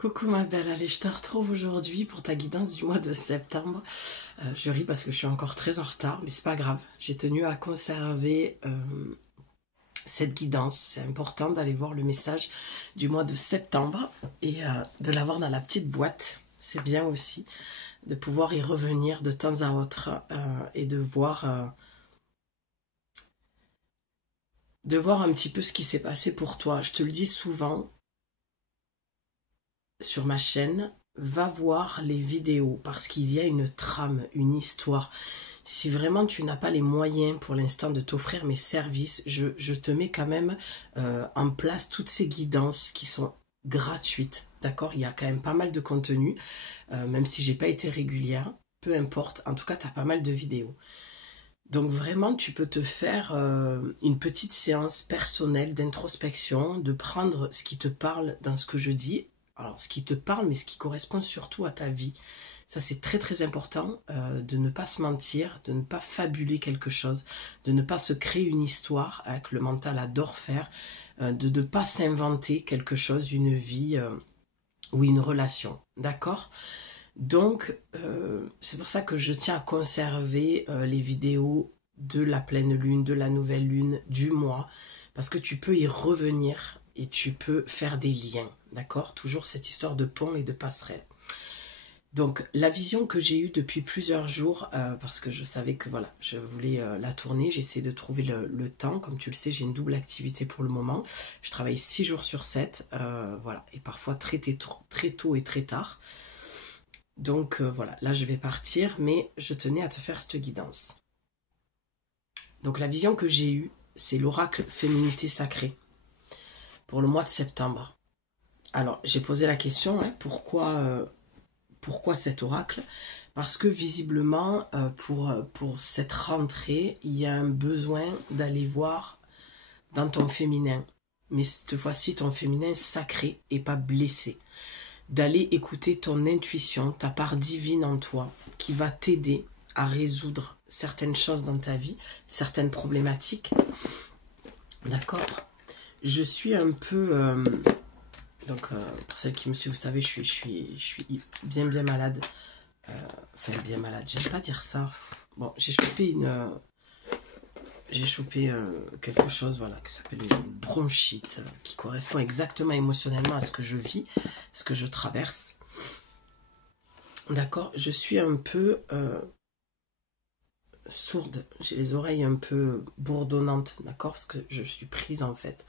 Coucou ma belle, allez je te retrouve aujourd'hui pour ta guidance du mois de septembre. Je ris parce que je suis encore très en retard, mais c'est pas grave. J'ai tenu à conserver cette guidance. C'est important d'aller voir le message du mois de septembre et de l'avoir dans la petite boîte. C'est bien aussi de pouvoir y revenir de temps à autre et de voir un petit peu ce qui s'est passé pour toi. Je te le dis souvent sur ma chaîne, va voir les vidéos parce qu'il y a une trame, une histoire. Si vraiment tu n'as pas les moyens pour l'instant de t'offrir mes services, je te mets quand même en place toutes ces guidances qui sont gratuites. D'accord? Il y a quand même pas mal de contenu, même si j'ai pas été régulière, peu importe, en tout cas tu as pas mal de vidéos. Donc vraiment, tu peux te faire une petite séance personnelle d'introspection, de prendre ce qui te parle dans ce que je dis. Alors, ce qui te parle, mais ce qui correspond surtout à ta vie. Ça, c'est très très important de ne pas se mentir, de ne pas fabuler quelque chose, de ne pas se créer une histoire, que le mental adore faire, de ne pas s'inventer quelque chose, une vie ou une relation. D'accord ? Donc, c'est pour ça que je tiens à conserver les vidéos de la pleine lune, de la nouvelle lune, du mois, parce que tu peux y revenir et tu peux faire des liens, d'accord? Toujours cette histoire de pont et de passerelle. Donc, la vision que j'ai eue depuis plusieurs jours, parce que je savais que voilà, je voulais la tourner, j'essaie de trouver le temps. Comme tu le sais, j'ai une double activité pour le moment. Je travaille 6 jours sur 7, voilà, et parfois très tôt et très tard. Donc voilà, là je vais partir, mais je tenais à te faire cette guidance. Donc la vision que j'ai eue, c'est l'oracle Féminité Sacrée pour le mois de septembre. Alors j'ai posé la question, hein, pourquoi cet oracle? Parce que visiblement, pour cette rentrée, il y a un besoin d'aller voir dans ton féminin. Mais cette fois-ci, ton féminin sacré et pas blessé. D'aller écouter ton intuition, ta part divine en toi, qui va t'aider à résoudre certaines choses dans ta vie, certaines problématiques. D'accord? Je suis un peu... pour celles qui me suivent, vous savez, je suis bien malade. Enfin, bien malade, j'aime pas dire ça. Bon, j'ai chopé quelque chose, voilà, qui s'appelle une bronchite, qui correspond exactement émotionnellement à ce que je vis, ce que je traverse. D'accord? Je suis un peu sourde, j'ai les oreilles un peu bourdonnantes, d'accord? Parce que je suis prise en fait,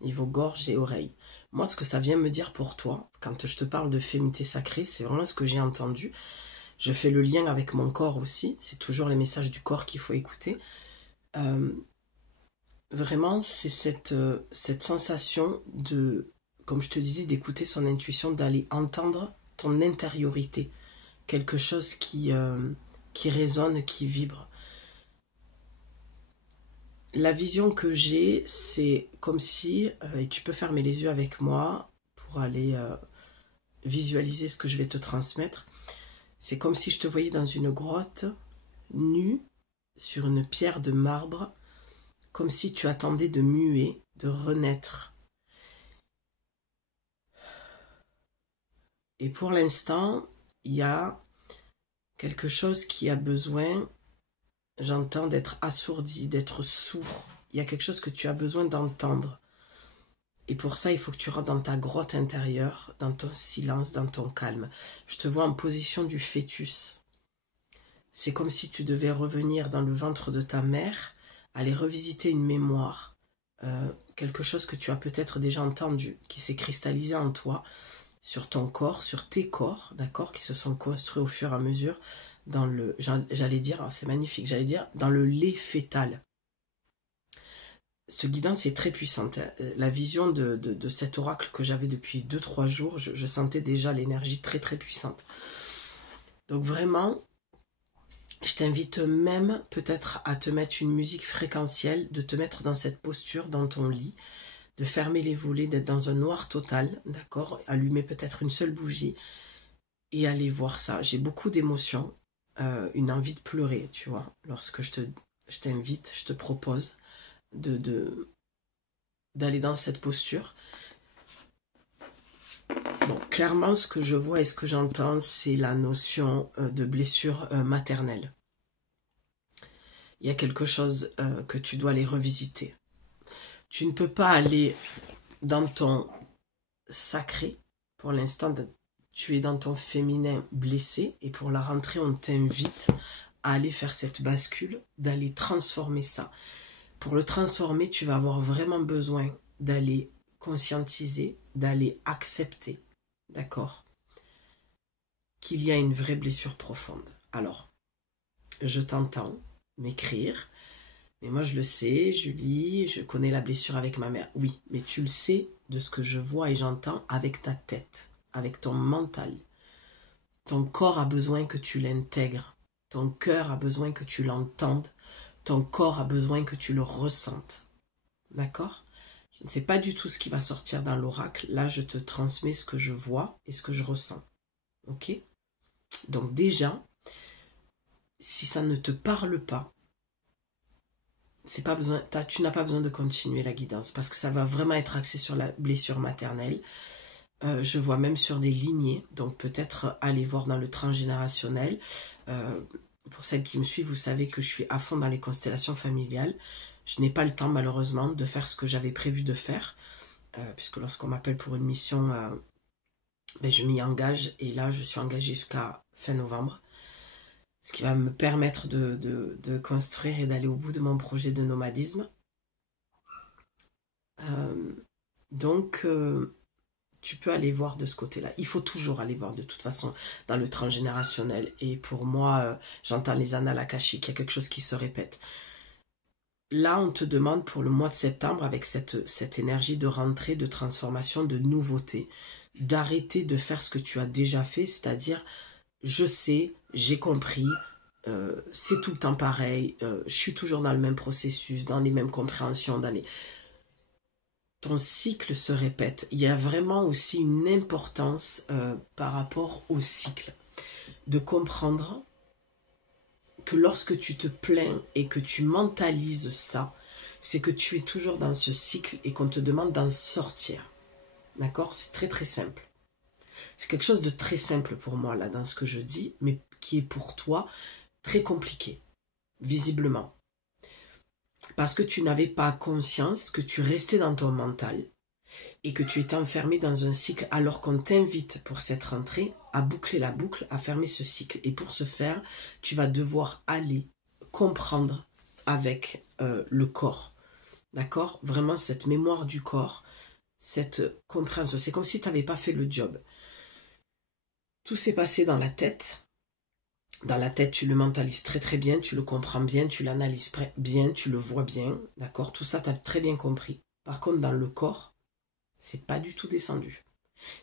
niveau gorge et oreille. Moi, ce que ça vient me dire pour toi, quand je te parle de féminité sacrée, c'est vraiment ce que j'ai entendu. Je fais le lien avec mon corps aussi, c'est toujours les messages du corps qu'il faut écouter. Vraiment, c'est cette sensation de, comme je te disais, d'écouter son intuition, d'aller entendre ton intériorité. Quelque chose qui résonne, qui vibre. La vision que j'ai, c'est comme si, et tu peux fermer les yeux avec moi pour aller visualiser ce que je vais te transmettre. C'est comme si je te voyais dans une grotte, nue, sur une pierre de marbre, comme si tu attendais de muer, de renaître. Et pour l'instant, il y a quelque chose qui a besoin, j'entends, d'être assourdi, d'être sourd. Il y a quelque chose que tu as besoin d'entendre. Et pour ça, il faut que tu rentres dans ta grotte intérieure, dans ton silence, dans ton calme. Je te vois en position du fœtus. C'est comme si tu devais revenir dans le ventre de ta mère, aller revisiter une mémoire, quelque chose que tu as peut-être déjà entendu, qui s'est cristallisé en toi, sur ton corps, sur tes corps, d'accord, qui se sont construits au fur et à mesure dans le, j'allais dire, c'est magnifique, j'allais dire, dans le lait fœtal. Ce guidance est très puissante. La vision de cet oracle que j'avais depuis 2-3 jours, je sentais déjà l'énergie très très puissante. Donc vraiment, je t'invite même peut-être à te mettre une musique fréquentielle, de te mettre dans cette posture, dans ton lit, de fermer les volets, d'être dans un noir total, d'accord? Allumer peut-être une seule bougie et aller voir ça. J'ai beaucoup d'émotions, une envie de pleurer, tu vois. Lorsque je t'invite, je te propose d'aller dans cette posture. Bon, clairement, ce que je vois et ce que j'entends, c'est la notion de blessure maternelle. Il y a quelque chose que tu dois aller revisiter. Tu ne peux pas aller dans ton sacré. Pour l'instant, tu es dans ton féminin blessé. Et pour la rentrée, on t'invite à aller faire cette bascule, d'aller transformer ça. Pour le transformer, tu vas avoir vraiment besoin d'aller conscientiser, d'aller accepter, d'accord, qu'il y a une vraie blessure profonde. Alors, je t'entends m'écrire, mais moi je le sais, Julie, je connais la blessure avec ma mère. Oui, mais tu le sais de ce que je vois et j'entends avec ta tête, avec ton mental. Ton corps a besoin que tu l'intègres. Ton cœur a besoin que tu l'entendes. Ton corps a besoin que tu le ressentes. D'accord? Je ne sais pas du tout ce qui va sortir dans l'oracle. Là, je te transmets ce que je vois et ce que je ressens. Ok? Donc déjà, si ça ne te parle pas, c'est pas besoin, tu n'as pas besoin de continuer la guidance parce que ça va vraiment être axé sur la blessure maternelle. Je vois même sur des lignées, donc peut-être aller voir dans le transgénérationnel. Pour celles qui me suivent, vous savez que je suis à fond dans les constellations familiales. Je n'ai pas le temps malheureusement de faire ce que j'avais prévu de faire, puisque lorsqu'on m'appelle pour une mission, ben, je m'y engage et là je suis engagée jusqu'à fin novembre. Ce qui va me permettre de construire et d'aller au bout de mon projet de nomadisme. Donc, tu peux aller voir de ce côté-là. Il faut toujours aller voir de toute façon dans le transgénérationnel. Et pour moi, j'entends les annales akashiques, il y a quelque chose qui se répète. Là, on te demande pour le mois de septembre, avec cette énergie de rentrée, de transformation, de nouveauté, d'arrêter de faire ce que tu as déjà fait, c'est-à-dire je sais, j'ai compris, c'est tout le temps pareil, je suis toujours dans le même processus, dans les mêmes compréhensions, ton cycle se répète. Il y a vraiment aussi une importance par rapport au cycle, de comprendre que lorsque tu te plains et que tu mentalises ça, c'est que tu es toujours dans ce cycle et qu'on te demande d'en sortir. D'accord? C'est très très simple. C'est quelque chose de très simple pour moi là dans ce que je dis, mais qui est pour toi très compliqué, visiblement. Parce que tu n'avais pas conscience que tu restais dans ton mental et que tu étais enfermé dans un cycle alors qu'on t'invite pour cette rentrée à boucler la boucle, à fermer ce cycle. Et pour ce faire, tu vas devoir aller comprendre avec le corps. D'accord? Vraiment cette mémoire du corps, cette compréhension. C'est comme si tu n'avais pas fait le job. Tout s'est passé dans la tête. Dans la tête, tu le mentalises très très bien, tu le comprends bien, tu l'analyses bien, tu le vois bien, d'accord? Tout ça, tu as très bien compris. Par contre, dans le corps, c'est pas du tout descendu.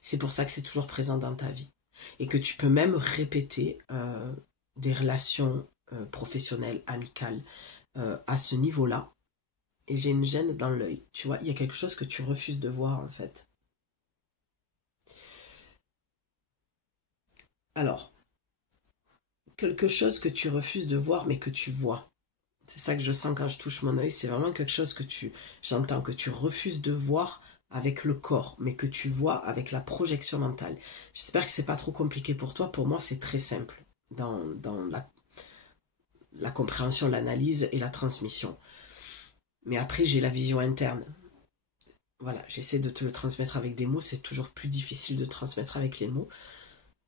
C'est pour ça que c'est toujours présent dans ta vie. Et que tu peux même répéter des relations professionnelles, amicales, à ce niveau-là. Et j'ai une gêne dans l'œil. Tu vois, il y a quelque chose que tu refuses de voir, en fait. Alors, quelque chose que tu refuses de voir, mais que tu vois. C'est ça que je sens quand je touche mon œil. C'est vraiment quelque chose que j'entends, que tu refuses de voir avec le corps, mais que tu vois avec la projection mentale. J'espère que c'est pas trop compliqué pour toi. Pour moi, c'est très simple dans la compréhension, l'analyse et la transmission. Mais après, j'ai la vision interne. Voilà, j'essaie de te le transmettre avec des mots. C'est toujours plus difficile de transmettre avec les mots.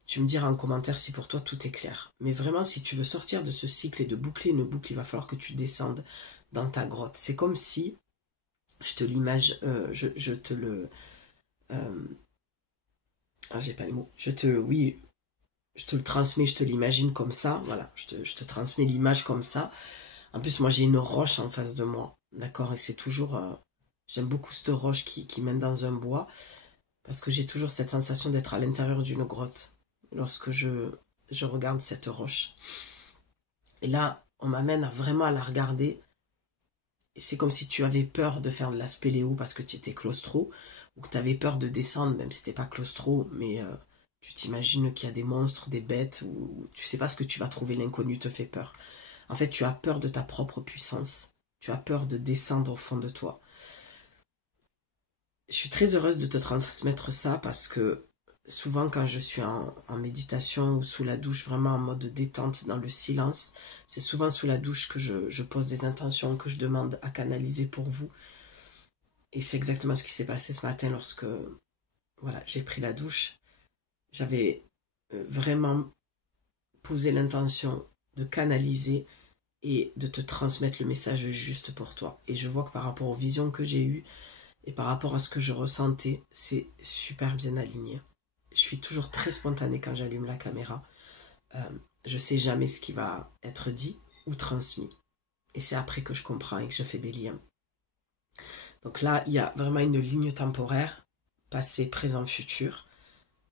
Tu me diras en commentaire si pour toi tout est clair. Mais vraiment, si tu veux sortir de ce cycle et de boucler une boucle, il va falloir que tu descendes dans ta grotte. C'est comme si, je te l'image, je te le... j'ai pas les mots. Je te le transmets, je te l'imagine comme ça. Voilà, je te transmets l'image comme ça. En plus, moi, j'ai une roche en face de moi. D'accord? Et c'est toujours... j'aime beaucoup cette roche qui mène dans un bois. Parce que j'ai toujours cette sensation d'être à l'intérieur d'une grotte lorsque je regarde cette roche. Et là, on m'amène vraiment à la regarder. Et c'est comme si tu avais peur de faire de la spéléo parce que tu étais claustro, ou que tu avais peur de descendre, même si tu n'es pas claustro, mais tu t'imagines qu'il y a des monstres, des bêtes, ou tu sais pas ce que tu vas trouver, l'inconnu te fait peur. En fait, tu as peur de ta propre puissance. Tu as peur de descendre au fond de toi. Je suis très heureuse de te transmettre ça parce que souvent quand je suis en méditation ou sous la douche, vraiment en mode détente, dans le silence, c'est souvent sous la douche que je pose des intentions, que je demande à canaliser pour vous. Et c'est exactement ce qui s'est passé ce matin lorsque voilà, j'ai pris la douche. J'avais vraiment posé l'intention de canaliser et de te transmettre le message juste pour toi. Et je vois que par rapport aux visions que j'ai eues et par rapport à ce que je ressentais, c'est super bien aligné. Je suis toujours très spontanée quand j'allume la caméra. Je sais jamais ce qui va être dit ou transmis. Et c'est après que je comprends et que je fais des liens. Donc là, il y a vraiment une ligne temporaire, passé, présent, futur,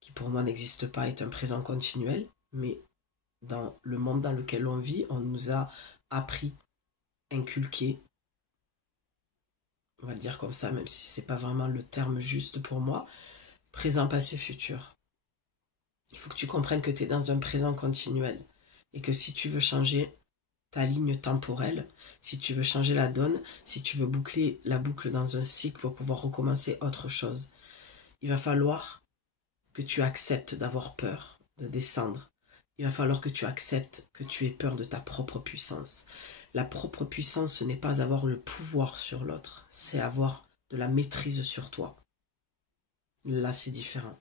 qui pour moi n'existe pas, est un présent continuel, mais dans le monde dans lequel on vit, on nous a appris, inculqué, on va le dire comme ça, même si c'est pas vraiment le terme juste pour moi, présent, passé, futur. Il faut que tu comprennes que tu es dans un présent continuel et que si tu veux changer ta ligne temporelle, si tu veux changer la donne, si tu veux boucler la boucle dans un cycle pour pouvoir recommencer autre chose, il va falloir que tu acceptes d'avoir peur, de descendre. Il va falloir que tu acceptes que tu aies peur de ta propre puissance. La propre puissance, ce n'est pas avoir le pouvoir sur l'autre, c'est avoir de la maîtrise sur toi. Là, c'est différent.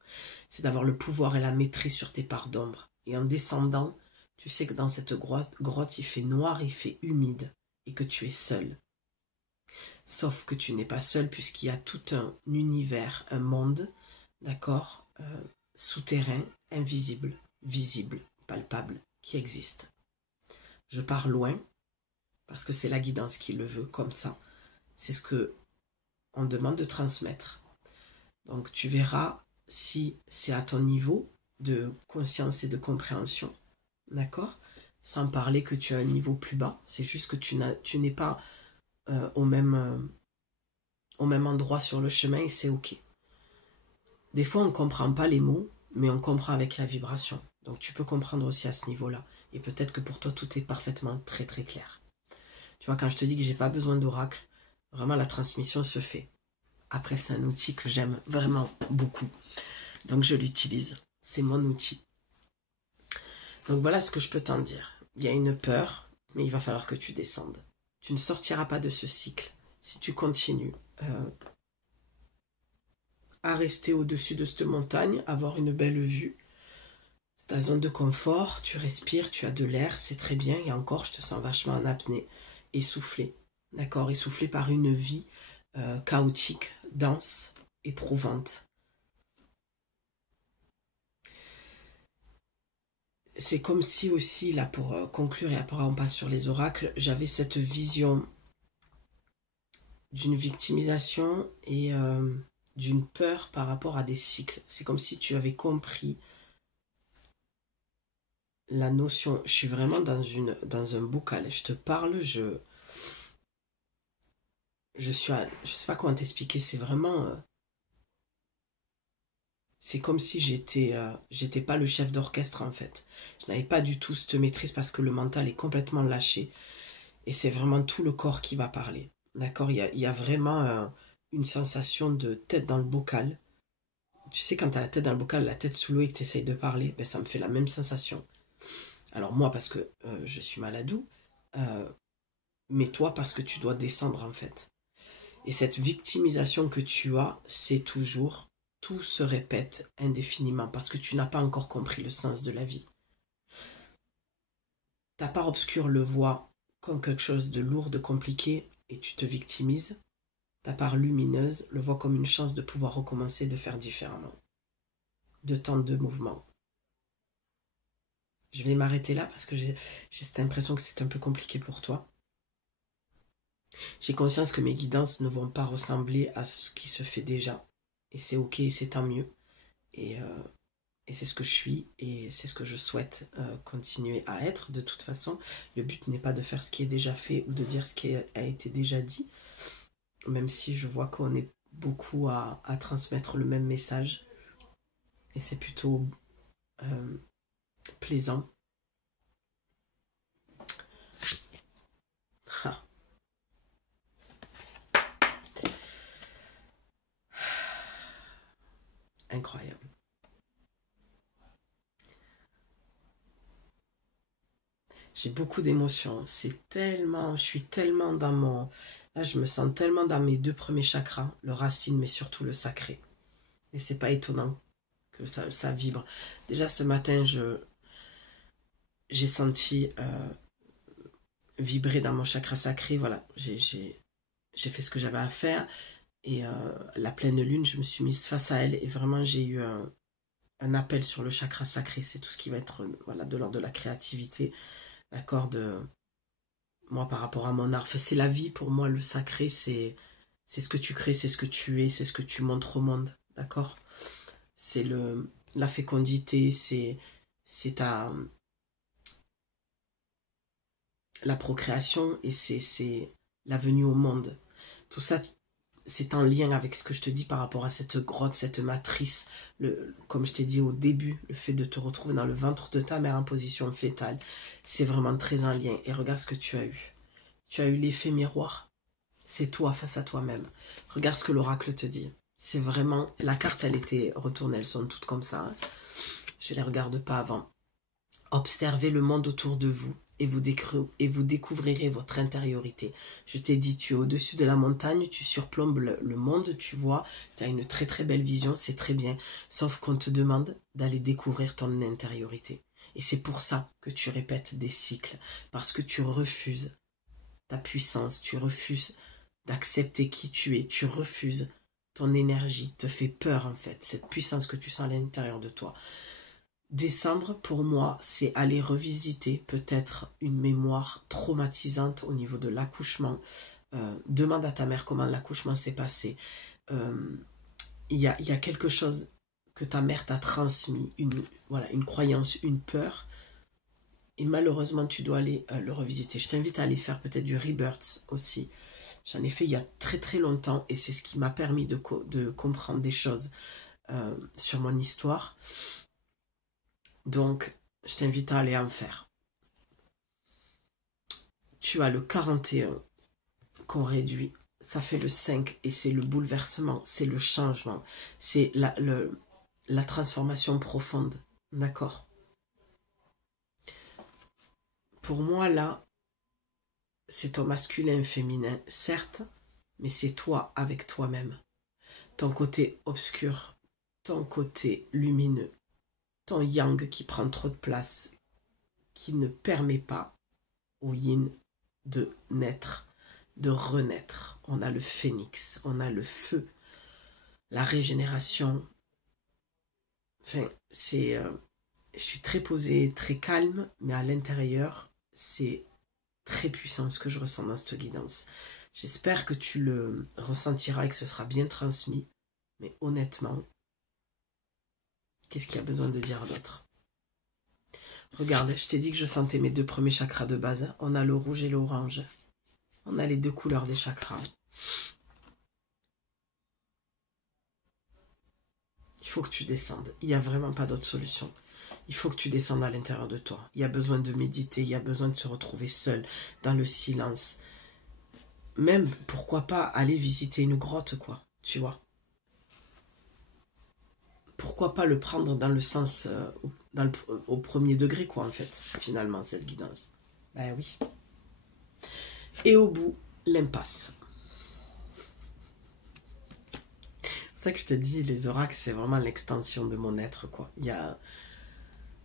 C'est d'avoir le pouvoir et la maîtrise sur tes parts d'ombre. Et en descendant, tu sais que dans cette grotte, il fait noir, il fait humide, et que tu es seul. Sauf que tu n'es pas seul, puisqu'il y a tout un univers, un monde, d'accord, souterrain, invisible, visible, palpable, qui existe. Je pars loin, parce que c'est la guidance qui le veut, comme ça. C'est ce que on demande de transmettre. Donc tu verras si c'est à ton niveau de conscience et de compréhension, d'accord? Sans parler que tu as un niveau plus bas, c'est juste que tu n'es pas au même endroit sur le chemin et c'est ok. Des fois on ne comprend pas les mots, mais on comprend avec la vibration. Donc tu peux comprendre aussi à ce niveau-là. Et peut-être que pour toi tout est parfaitement très très clair. Tu vois, quand je te dis que j'ai pas besoin d'oracle, vraiment la transmission se fait. Après, c'est un outil que j'aime vraiment beaucoup. Donc, je l'utilise. C'est mon outil. Donc, voilà ce que je peux t'en dire. Il y a une peur, mais il va falloir que tu descendes. Tu ne sortiras pas de ce cycle si tu continues à rester au-dessus de cette montagne, avoir une belle vue. C'est ta zone de confort, tu respires, tu as de l'air, c'est très bien. Et encore, je te sens vachement en apnée, essoufflé. D'accord? Essoufflé par une vie chaotique, dense, éprouvante. C'est comme si aussi, là pour conclure et après on passe sur les oracles, j'avais cette vision d'une victimisation et d'une peur par rapport à des cycles. C'est comme si tu avais compris la notion. Je suis vraiment dans un bocal. Je te parle, je suis je sais pas comment t'expliquer, c'est vraiment c'est comme si j'étais pas le chef d'orchestre en fait. Je n'avais pas du tout cette maîtrise parce que le mental est complètement lâché et c'est vraiment tout le corps qui va parler. D'accord, il y a vraiment une sensation de tête dans le bocal. Tu sais, quand tu as la tête dans le bocal, la tête sous l'eau et que tu essayes de parler, ben, ça me fait la même sensation. Alors moi, parce que je suis maladou, euh, mais toi, parce que tu dois descendre en fait. Et cette victimisation que tu as, c'est toujours, tout se répète indéfiniment, parce que tu n'as pas encore compris le sens de la vie. Ta part obscure le voit comme quelque chose de lourd, de compliqué, et tu te victimises. Ta part lumineuse le voit comme une chance de pouvoir recommencer, de faire différemment. De temps de mouvement. Je vais m'arrêter là parce que j'ai cette impression que c'est un peu compliqué pour toi. J'ai conscience que mes guidances ne vont pas ressembler à ce qui se fait déjà. Et c'est ok, c'est tant mieux. Et c'est ce que je suis et c'est ce que je souhaite continuer à être. De toute façon, le but n'est pas de faire ce qui est déjà fait ou de dire ce qui a été déjà dit. Même si je vois qu'on est beaucoup à transmettre le même message. Et c'est plutôt plaisant. Ah. Incroyable. J'ai beaucoup d'émotions. C'est tellement, je suis tellement dans mon... Là, je me sens tellement dans mes 2 premiers chakras, le racine, mais surtout le sacré. Et c'est pas étonnant que ça vibre. Déjà, ce matin, j'ai senti vibrer dans mon chakra sacré. Voilà, j'ai fait ce que j'avais à faire. Et la pleine lune, je me suis mise face à elle. Et vraiment, j'ai eu un appel sur le chakra sacré. C'est tout ce qui va être voilà, de l'ordre de la créativité. D'accord, moi par rapport à mon art. Enfin, c'est la vie pour moi, le sacré, c'est ce que tu crées, c'est ce que tu es, c'est ce que tu montres au monde. D'accord, c'est la fécondité, c'est la procréation et c'est la venue au monde. Tout ça, c'est en lien avec ce que je te dis par rapport à cette grotte, cette matrice, comme je t'ai dit au début, le fait de te retrouver dans le ventre de ta mère en position fétale, c'est vraiment très en lien. Et regarde ce que tu as eu. Tu as eu l'effet miroir. C'est toi face à toi-même. Regarde ce que l'oracle te dit. C'est vraiment... La carte, elle était retournée, elles sont toutes comme ça. Hein. Je ne les regarde pas avant. Observez le monde autour de vous et vous découvrirez votre intériorité. Je t'ai dit, tu es au-dessus de la montagne, tu surplombes le monde, tu vois, tu as une très très belle vision, c'est très bien, sauf qu'on te demande d'aller découvrir ton intériorité. Et c'est pour ça que tu répètes des cycles, parce que tu refuses ta puissance, tu refuses d'accepter qui tu es, tu refuses ton énergie, te fait peur en fait, cette puissance que tu sens à l'intérieur de toi. Descendre, pour moi, c'est aller revisiter peut-être une mémoire traumatisante au niveau de l'accouchement. Demande à ta mère comment l'accouchement s'est passé. Il y a quelque chose que ta mère t'a transmis, une croyance, une peur. Et malheureusement, tu dois aller le revisiter. Je t'invite à aller faire peut-être du rebirth aussi. J'en ai fait il y a très très longtemps et c'est ce qui m'a permis de comprendre des choses sur mon histoire. Donc, je t'invite à aller en faire. Tu as le 41 qu'on réduit. Ça fait le 5 et c'est le bouleversement, c'est le changement. C'est la transformation profonde. D'accord? Pour moi, là, c'est ton masculin et féminin, certes, mais c'est toi avec toi-même. Ton côté obscur, ton côté lumineux, ton yang qui prend trop de place, qui ne permet pas au yin de naître, de renaître. On a le phénix, on a le feu, la régénération. Enfin, je suis très posée, très calme, mais à l'intérieur, c'est très puissant ce que je ressens dans cette guidance. J'espère que tu le ressentiras et que ce sera bien transmis. Mais honnêtement, qu'est-ce qu'il y a besoin de dire d'autre? Regarde, je t'ai dit que je sentais mes 2 premiers chakras de base. On a le rouge et l'orange. On a les 2 couleurs des chakras. Il faut que tu descendes. Il n'y a vraiment pas d'autre solution. Il faut que tu descendes à l'intérieur de toi. Il y a besoin de méditer. Il y a besoin de se retrouver seul, dans le silence. Même, pourquoi pas, aller visiter une grotte, quoi. Tu vois. Pourquoi pas le prendre dans le sens, au premier degré, quoi, en fait, finalement, cette guidance. Ben oui. Et au bout, l'impasse. C'est ça que je te dis, les oracles, c'est vraiment l'extension de mon être, quoi.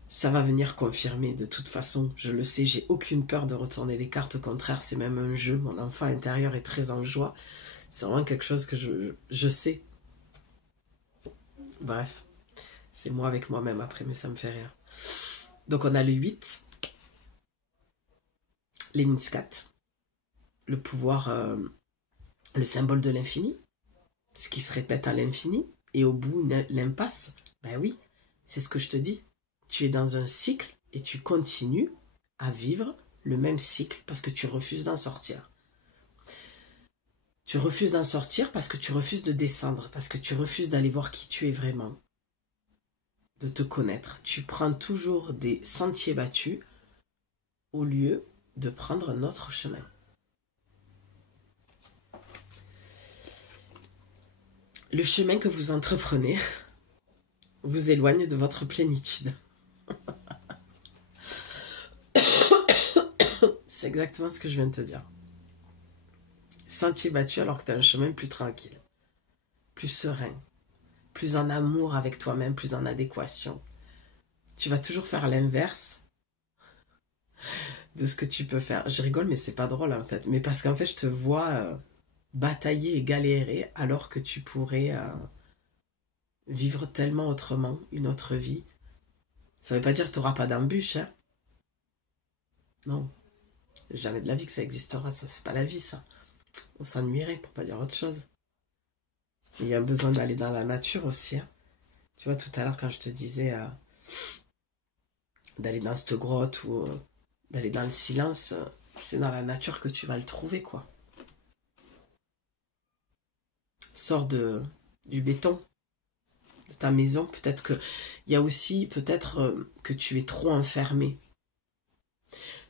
Ça va venir confirmer, de toute façon, je le sais, j'ai aucune peur de retourner les cartes, au contraire, c'est même un jeu, mon enfant intérieur est très en joie. C'est vraiment quelque chose que je sais. Bref. C'est moi avec moi-même après, mais ça me fait rire. Donc on a le 8, les Minskat, le pouvoir, le symbole de l'infini, ce qui se répète à l'infini, et au bout, l'impasse. Ben oui, c'est ce que je te dis. Tu es dans un cycle et tu continues à vivre le même cycle parce que tu refuses d'en sortir. Tu refuses d'en sortir parce que tu refuses de descendre, parce que tu refuses d'aller voir qui tu es vraiment, de te connaître. Tu prends toujours des sentiers battus au lieu de prendre un autre chemin. Le chemin que vous entreprenez vous éloigne de votre plénitude. C'est exactement ce que je viens de te dire. Sentier battu alors que tu as un chemin plus tranquille, plus serein, plus en amour avec toi-même, plus en adéquation. Tu vas toujours faire l'inverse de ce que tu peux faire. Je rigole, mais c'est pas drôle en fait. Mais parce qu'en fait, je te vois batailler et galérer alors que tu pourrais vivre tellement autrement, une autre vie. Ça veut pas dire que tu n'auras pas d'embûches, hein. Non, jamais de la vie que ça existera, ça c'est pas la vie ça. On s'ennuierait pour pas dire autre chose. Il y a un besoin d'aller dans la nature aussi, hein. Tu vois, tout à l'heure quand je te disais d'aller dans cette grotte ou d'aller dans le silence, c'est dans la nature que tu vas le trouver, quoi. Sors du béton de ta maison. Peut-être que il y a aussi peut-être que tu es trop enfermé.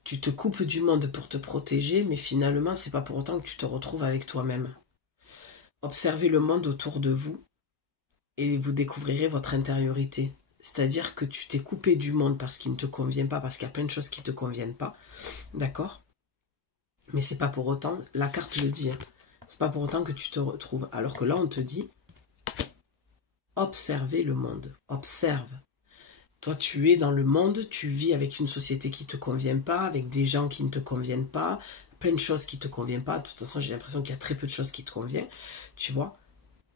Tu te coupes du monde pour te protéger, mais finalement, c'est pas pour autant que tu te retrouves avec toi-même. Observez le monde autour de vous et vous découvrirez votre intériorité. C'est-à-dire que tu t'es coupé du monde parce qu'il ne te convient pas, parce qu'il y a plein de choses qui ne te conviennent pas. D'accord? Mais c'est pas pour autant, la carte le dit, hein, c'est pas pour autant que tu te retrouves. Alors que là, on te dit, observez le monde. Observe. Toi, tu es dans le monde, tu vis avec une société qui ne te convient pas, avec des gens qui ne te conviennent pas, plein de choses qui ne te conviennent pas. De toute façon, j'ai l'impression qu'il y a très peu de choses qui te conviennent, tu vois.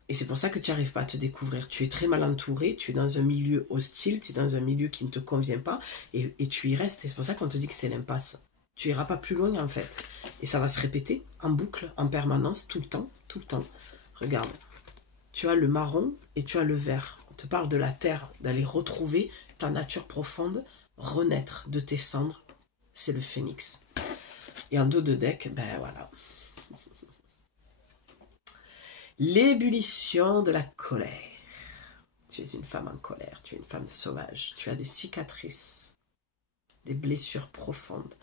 Et c'est pour ça que tu n'arrives pas à te découvrir. Tu es très mal entouré, tu es dans un milieu hostile, tu es dans un milieu qui ne te convient pas, et tu y restes. Et c'est pour ça qu'on te dit que c'est l'impasse. Tu iras pas plus loin, en fait. Et ça va se répéter en boucle, en permanence, tout le temps, tout le temps. Regarde, tu as le marron et tu as le vert. On te parle de la terre, d'aller retrouver ta nature profonde, renaître de tes cendres. C'est le phénix. Et en dos de deck, ben voilà. L'ébullition de la colère. Tu es une femme en colère, tu es une femme sauvage, tu as des cicatrices, des blessures profondes.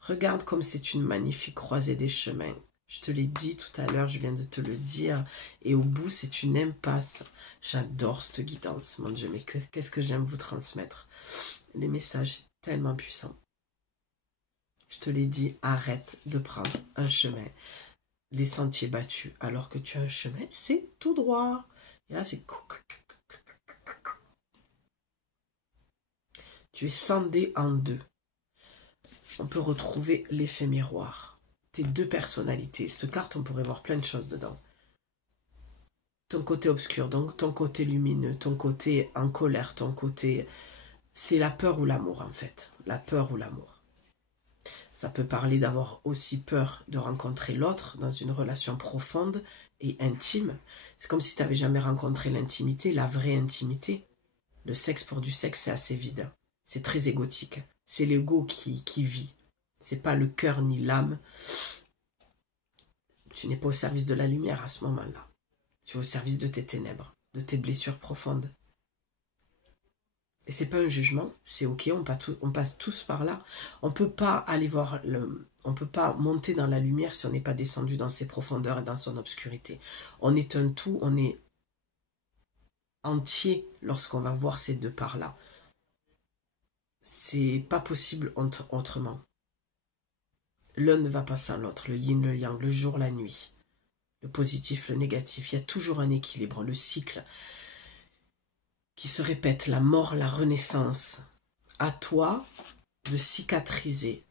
Regarde comme c'est une magnifique croisée des chemins. Je te l'ai dit tout à l'heure, je viens de te le dire. Et au bout, c'est une impasse. J'adore cette guidance, mon Dieu, mais qu'est-ce que j'aime vous transmettre. Les messages, c'est tellement puissant. Je te l'ai dit, arrête de prendre un chemin. Les sentiers battus, alors que tu as un chemin, c'est tout droit. Et là, c'est... Tu es scindé en deux. On peut retrouver l'effet miroir. Tes deux personnalités. Cette carte, on pourrait voir plein de choses dedans. Ton côté obscur, donc ton côté lumineux, ton côté en colère, ton côté... C'est la peur ou l'amour, en fait. La peur ou l'amour. Ça peut parler d'avoir aussi peur de rencontrer l'autre dans une relation profonde et intime. C'est comme si tu n'avais jamais rencontré l'intimité, la vraie intimité. Le sexe pour du sexe, c'est assez vide. C'est très égotique. C'est l'ego qui vit. C'est pas le cœur ni l'âme. Tu n'es pas au service de la lumière à ce moment-là. Tu es au service de tes ténèbres, de tes blessures profondes. Et c'est pas un jugement, c'est ok, on passe tous par là. On peut pas aller voir on peut pas monter dans la lumière si on n'est pas descendu dans ses profondeurs et dans son obscurité. On est un tout, on est entier lorsqu'on va voir ces deux parts-là. C'est pas possible autrement. L'un ne va pas sans l'autre, le yin, le yang, le jour, la nuit. Le positif, le négatif, il y a toujours un équilibre, le cycle qui se répète, la mort, la renaissance. À toi de cicatriser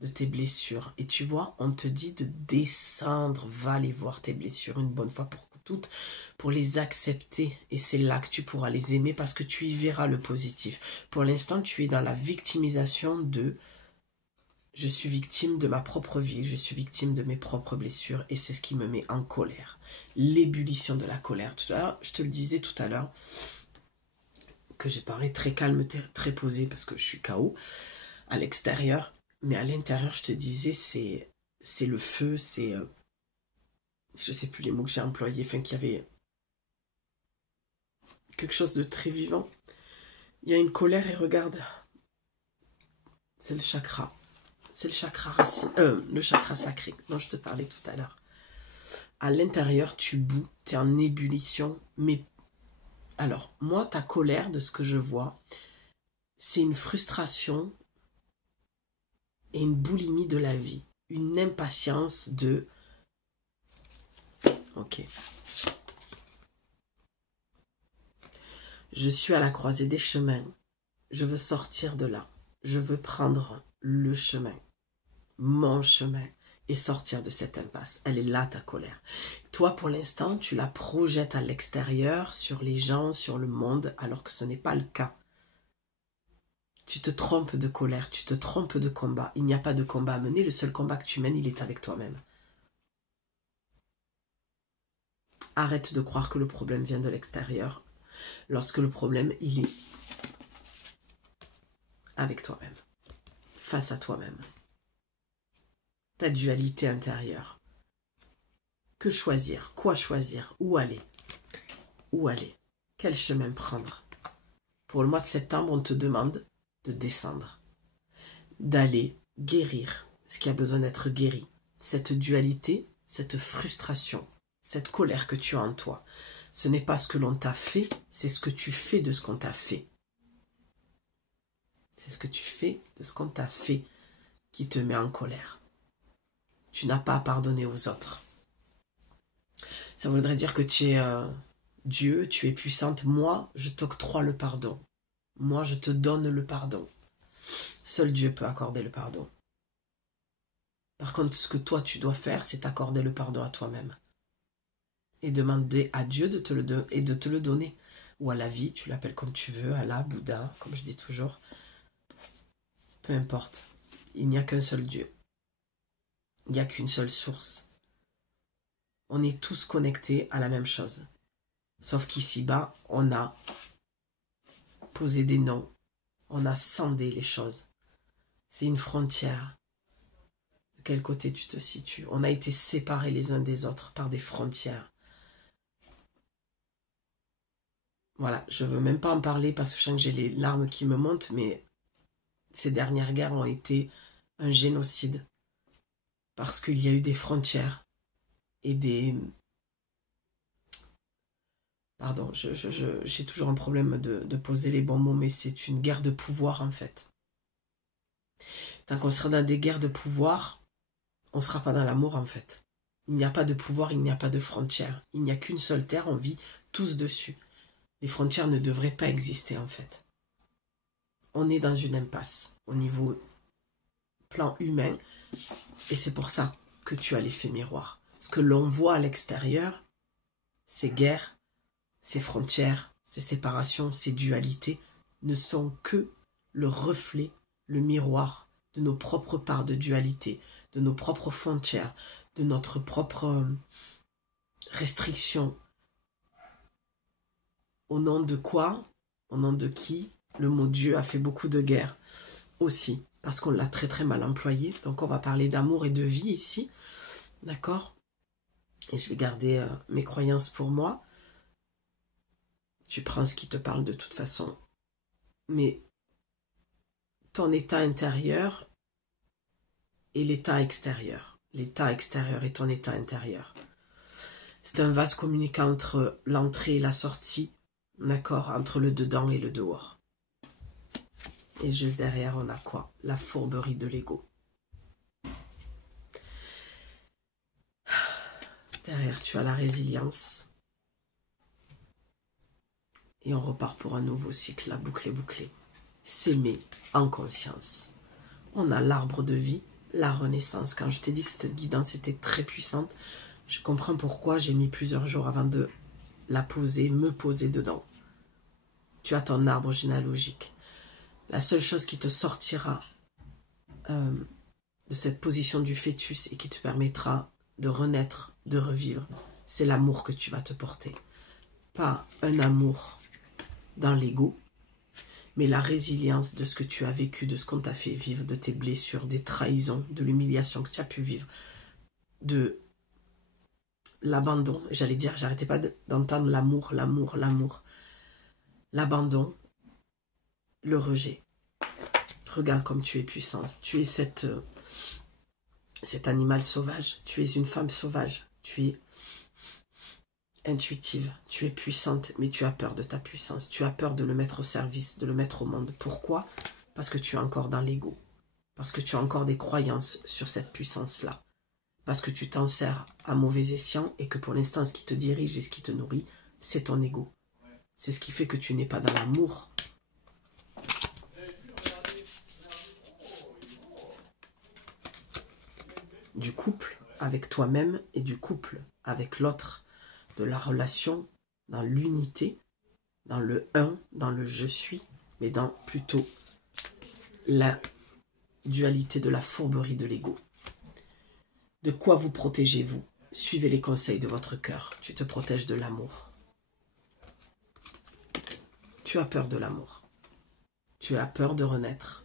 de tes blessures. Et tu vois, on te dit de descendre, va aller voir tes blessures une bonne fois pour toutes, pour les accepter. Et c'est là que tu pourras les aimer parce que tu y verras le positif. Pour l'instant, tu es dans la victimisation de... Je suis victime de ma propre vie, je suis victime de mes propres blessures et c'est ce qui me met en colère. L'ébullition de la colère. Tout à l'heure, je te le disais tout à l'heure, que j'ai parlé très calme, très posé parce que je suis KO à l'extérieur. Mais à l'intérieur, je te disais, c'est le feu, c'est... je sais plus les mots que j'ai employés, enfin qu'il y avait quelque chose de très vivant. Il y a une colère et regarde, c'est le chakra. C'est le chakra racine, le chakra sacré dont je te parlais tout à l'heure. À l'intérieur, tu boues, tu es en ébullition. Mais alors, moi, ta colère, de ce que je vois, c'est une frustration et une boulimie de la vie. Une impatience de... Ok. Je suis à la croisée des chemins. Je veux sortir de là. Je veux prendre le chemin. Mon chemin. Et sortir de cette impasse. Elle est là, ta colère. Toi, pour l'instant, tu la projettes à l'extérieur, sur les gens, sur le monde, alors que ce n'est pas le cas. Tu te trompes de colère, tu te trompes de combat. Il n'y a pas de combat à mener. Le seul combat que tu mènes, il est avec toi-même. Arrête de croire que le problème vient de l'extérieur. Lorsque le problème, il est avec toi-même. Face à toi-même. Ta dualité intérieure. Que choisir? Quoi choisir? Où aller? Où aller? Quel chemin prendre? Pour le mois de septembre, on te demande de descendre. D'aller guérir ce qui a besoin d'être guéri. Cette dualité, cette frustration, cette colère que tu as en toi. Ce n'est pas ce que l'on t'a fait, c'est ce que tu fais de ce qu'on t'a fait. C'est ce que tu fais de ce qu'on t'a fait qui te met en colère. Tu n'as pas à pardonner aux autres. Ça voudrait dire que tu es Dieu, tu es puissante. Moi, je t'octroie le pardon. Moi, je te donne le pardon. Seul Dieu peut accorder le pardon. Par contre, ce que toi, tu dois faire, c'est accorder le pardon à toi-même. Et demander à Dieu de te le donner. Ou à la vie, tu l'appelles comme tu veux, Allah, Bouddha, comme je dis toujours. Peu importe. Il n'y a qu'un seul Dieu. Il n'y a qu'une seule source. On est tous connectés à la même chose. Sauf qu'ici-bas, on a posé des noms. On a scindé les choses. C'est une frontière. De quel côté tu te situes? On a été séparés les uns des autres par des frontières. Voilà, je ne veux même pas en parler parce que je sens que j'ai les larmes qui me montent, mais ces dernières guerres ont été un génocide. Parce qu'il y a eu des frontières et des... Pardon, j'ai toujours un problème de poser les bons mots, mais c'est une guerre de pouvoir en fait. Tant qu'on sera dans des guerres de pouvoir, on ne sera pas dans l'amour en fait. Il n'y a pas de pouvoir, il n'y a pas de frontières. Il n'y a qu'une seule terre, on vit tous dessus. Les frontières ne devraient pas exister en fait. On est dans une impasse au niveau plan humain et c'est pour ça que tu as l'effet miroir. Ce que l'on voit à l'extérieur, ces guerres, ces frontières, ces séparations, ces dualités ne sont que le reflet, le miroir de nos propres parts de dualité, de nos propres frontières, de notre propre restriction. Au nom de quoi? Au nom de qui? Le mot Dieu a fait beaucoup de guerres aussi, parce qu'on l'a très très mal employé. Donc on va parler d'amour et de vie ici, d'accord? Et je vais garder mes croyances pour moi. Tu prends ce qui te parle de toute façon. Mais ton état intérieur et l'état extérieur. L'état extérieur et ton état intérieur. C'est un vase communicant entre l'entrée et la sortie, d'accord? Entre le dedans et le dehors. Et juste derrière, on a quoi? La fourberie de l'ego. Derrière, tu as la résilience. Et on repart pour un nouveau cycle, la boucle est bouclée. S'aimer en conscience. On a l'arbre de vie, la renaissance. Quand je t'ai dit que cette guidance était très puissante, je comprends pourquoi j'ai mis plusieurs jours avant de la poser, me poser dedans. Tu as ton arbre généalogique. La seule chose qui te sortira de cette position du fœtus et qui te permettra de renaître, de revivre, c'est l'amour que tu vas te porter. Pas un amour dans l'ego, mais la résilience de ce que tu as vécu, de ce qu'on t'a fait vivre, de tes blessures, des trahisons, de l'humiliation que tu as pu vivre, de l'abandon. J'allais dire, j'arrêtais pas d'entendre l'amour, l'amour, l'amour. L'abandon, le rejet. Regarde comme tu es puissante. Tu es cet animal sauvage. Tu es une femme sauvage. Tu es intuitive. Tu es puissante, mais tu as peur de ta puissance. Tu as peur de le mettre au service, de le mettre au monde. Pourquoi? Parce que tu es encore dans l'ego. Parce que tu as encore des croyances sur cette puissance-là. Parce que tu t'en sers à mauvais escient et que pour l'instant, ce qui te dirige et ce qui te nourrit, c'est ton ego. C'est ce qui fait que tu n'es pas dans l'amour. Du couple avec toi-même et du couple avec l'autre. De la relation dans l'unité, dans le un, dans le je suis, mais dans plutôt la dualité de la fourberie de l'ego. De quoi vous protégez-vous? Suivez les conseils de votre cœur. Tu te protèges de l'amour. Tu as peur de l'amour. Tu as peur de renaître.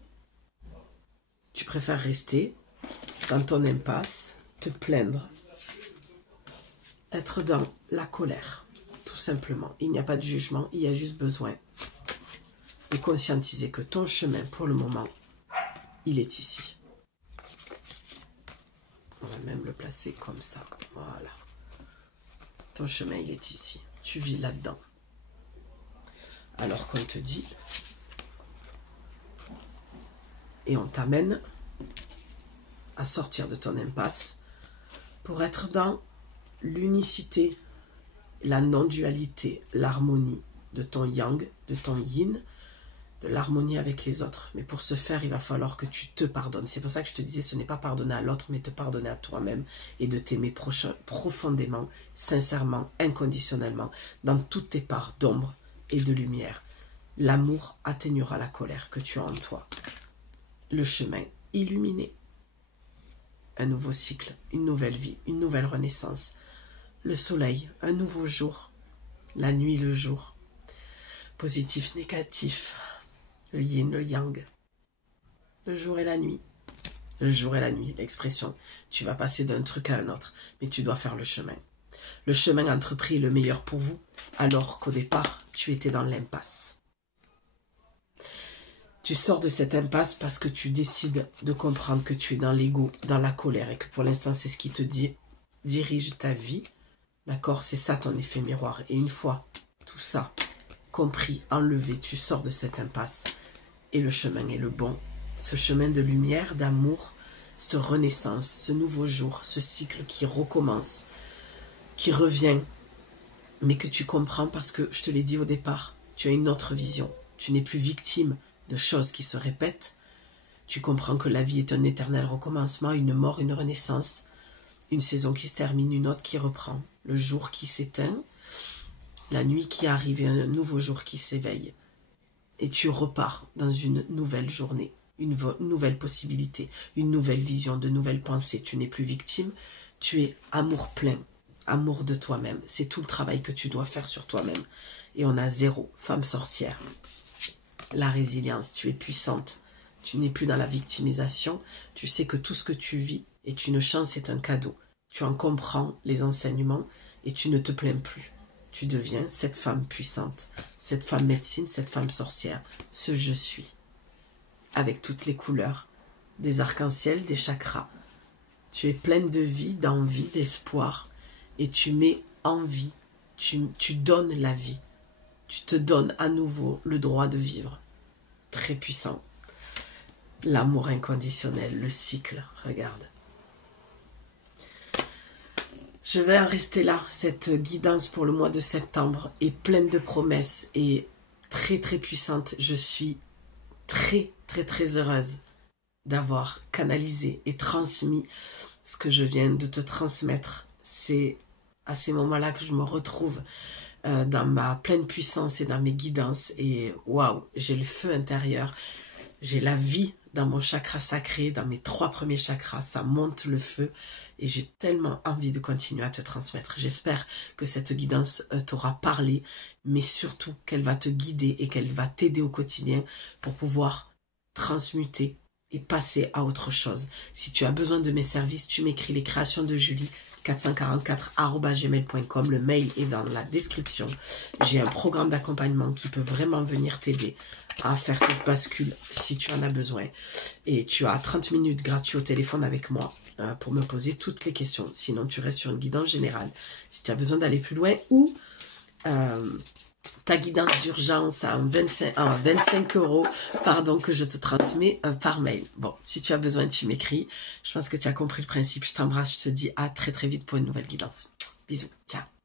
Tu préfères rester dans ton impasse, te plaindre, être dans la colère, tout simplement. Il n'y a pas de jugement, il y a juste besoin de conscientiser que ton chemin, pour le moment, il est ici. On va même le placer comme ça. Voilà. Ton chemin, il est ici. Tu vis là-dedans. Alors qu'on te dit, et on t'amène à sortir de ton impasse pour être dans l'unicité, la non-dualité, l'harmonie de ton yang, de ton yin, de l'harmonie avec les autres. Mais pour ce faire, il va falloir que tu te pardonnes. C'est pour ça que je te disais, ce n'est pas pardonner à l'autre, mais te pardonner à toi-même et de t'aimer profondément, sincèrement, inconditionnellement, dans toutes tes parts d'ombre et de lumière. L'amour atténuera la colère que tu as en toi. Le chemin illuminé. Un nouveau cycle, une nouvelle vie, une nouvelle renaissance. Le soleil, un nouveau jour. La nuit, le jour. Positif, négatif. Le yin, le yang. Le jour et la nuit. Le jour et la nuit, l'expression. Tu vas passer d'un truc à un autre, mais tu dois faire le chemin. Le chemin entrepris est le meilleur pour vous, alors qu'au départ, tu étais dans l'impasse. Tu sors de cette impasse parce que tu décides de comprendre que tu es dans l'ego, dans la colère, et que pour l'instant, c'est ce qui te dirige ta vie. D'accord? C'est ça ton effet miroir. Et une fois tout ça compris, enlevé, tu sors de cette impasse. Et le chemin est le bon. Ce chemin de lumière, d'amour, cette renaissance, ce nouveau jour, ce cycle qui recommence, qui revient, mais que tu comprends parce que, je te l'ai dit au départ, tu as une autre vision. Tu n'es plus victime de choses qui se répètent. Tu comprends que la vie est un éternel recommencement, une mort, une renaissance, une saison qui se termine, une autre qui reprend, le jour qui s'éteint, la nuit qui arrive et un nouveau jour qui s'éveille. Et tu repars dans une nouvelle journée, une nouvelle possibilité, une nouvelle vision, de nouvelles pensées. Tu n'es plus victime, tu es amour plein, amour de toi-même. C'est tout le travail que tu dois faire sur toi-même. Et on a 0, femme sorcière. La résilience, tu es puissante. Tu n'es plus dans la victimisation. Tu sais que tout ce que tu vis est une chance, c'est un cadeau. Tu en comprends les enseignements et tu ne te plains plus. Tu deviens cette femme puissante, cette femme médecine, cette femme sorcière, ce je suis. Avec toutes les couleurs, des arcs-en-ciel, des chakras. Tu es pleine de vie, d'envie, d'espoir. Et tu mets en vie, tu donnes la vie. Tu te donnes à nouveau le droit de vivre. Très puissant. L'amour inconditionnel, le cycle, regarde. Je vais en rester là. Cette guidance pour le mois de septembre est pleine de promesses et très très puissante. Je suis très très très heureuse d'avoir canalisé et transmis ce que je viens de te transmettre. C'est à ces moments-là que je me retrouve dans ma pleine puissance et dans mes guidances. Et waouh, j'ai le feu intérieur. J'ai la vie dans mon chakra sacré, dans mes 3 premiers chakras. Ça monte le feu. Et j'ai tellement envie de continuer à te transmettre. J'espère que cette guidance t'aura parlé, mais surtout qu'elle va te guider et qu'elle va t'aider au quotidien pour pouvoir transmuter et passer à autre chose. Si tu as besoin de mes services, tu m'écris les créations de Julie 444@gmail.com. Le mail est dans la description. J'ai un programme d'accompagnement qui peut vraiment venir t'aider à faire cette bascule si tu en as besoin. Et tu as 30 minutes gratuits au téléphone avec moi pour me poser toutes les questions. Sinon, tu restes sur une guidance générale. Si tu as besoin d'aller plus loin ou ta guidance d'urgence en 25 euros, pardon, que je te transmets par mail. Bon, si tu as besoin, tu m'écris. Je pense que tu as compris le principe. Je t'embrasse, je te dis à très très vite pour une nouvelle guidance. Bisous, ciao.